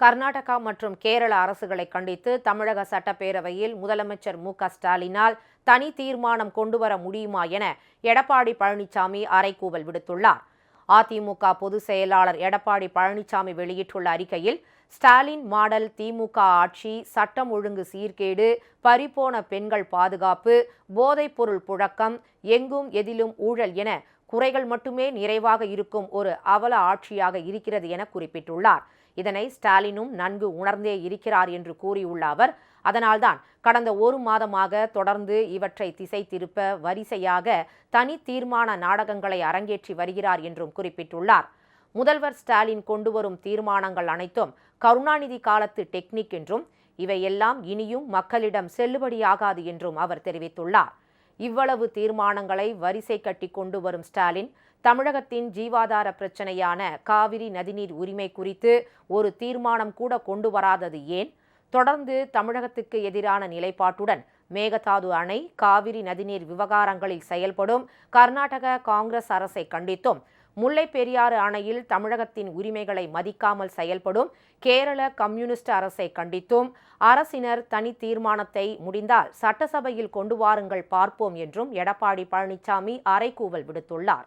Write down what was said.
கர்நாடகா மற்றும் கேரள அரசுகளை கண்டித்து தமிழக சட்டப்பேரவையில் முதலமைச்சர் மு.க.ஸ்டாலினால் தனி தீர்மானம் கொண்டுவர முடியுமா என எடப்பாடி பழனிசாமி அறைகூவல் விடுத்துள்ளார். அதிமுக பொதுச் செயலாளர் எடப்பாடி பழனிசாமி வெளியிட்டுள்ள அறிக்கையில், ஸ்டாலின் மாடல் திமுக ஆட்சி சட்டம் ஒழுங்கு சீர்கேடு, பறிபோன பெண்கள் பாதுகாப்பு, போதைப்பொருள் புழக்கம், எங்கும் எதிலும் ஊழல் என குறைகள் மட்டுமே நிறைவாக இருக்கும் ஒரு அவல ஆட்சியாக இருக்கிறது என குறிப்பிட்டுள்ளார். இதனை ஸ்டாலினும் நன்கு உணர்ந்தே இருக்கிறார் என்று கூறியுள்ள அவர், அதனால்தான் கடந்த ஒரு மாதமாக தொடர்ந்து இவற்றை திசை திருப்ப வரிசையாக தனி தீர்மான நாடகங்களை அரங்கேற்றி வருகிறார் என்றும் குறிப்பிட்டுள்ளார். முதல்வர் ஸ்டாலின் கொண்டுவரும் தீர்மானங்கள் அனைத்தும் கருணாநிதி காலத்து டெக்னிக் என்றும், இவையெல்லாம் இனியும் மக்களிடம் செல்லுபடியாகாது என்றும் அவர் தெரிவித்துள்ளார். இவ்வளவு தீர்மானங்களை வரிசை கட்டி கொண்டு வரும் ஸ்டாலின், தமிழகத்தின் ஜீவாதார பிரச்சனையான காவிரி நதிநீர் உரிமை குறித்து ஒரு தீர்மானம் கூட கொண்டு வராதது ஏன்? தொடர்ந்து தமிழகத்துக்கு எதிரான நிலைப்பாட்டுடன் மேகதாது அணை, காவிரி நதிநீர் விவகாரங்களில் செயல்படும் கர்நாடக காங்கிரஸ் அரசை கண்டித்தும், முல்லை பெரியாறு அணையில் தமிழகத்தின் உரிமைகளை மதிக்காமல் செயல்படும் கேரள கம்யூனிஸ்ட் அரசை கண்டித்தும், அரசினர் தனி தீர்மானத்தை முடிந்தால் சட்டசபையில் கொண்டு வாருங்கள் பார்ப்போம் என்றும் எடப்பாடி பழனிசாமி அறைகூவல் விடுத்துள்ளார்.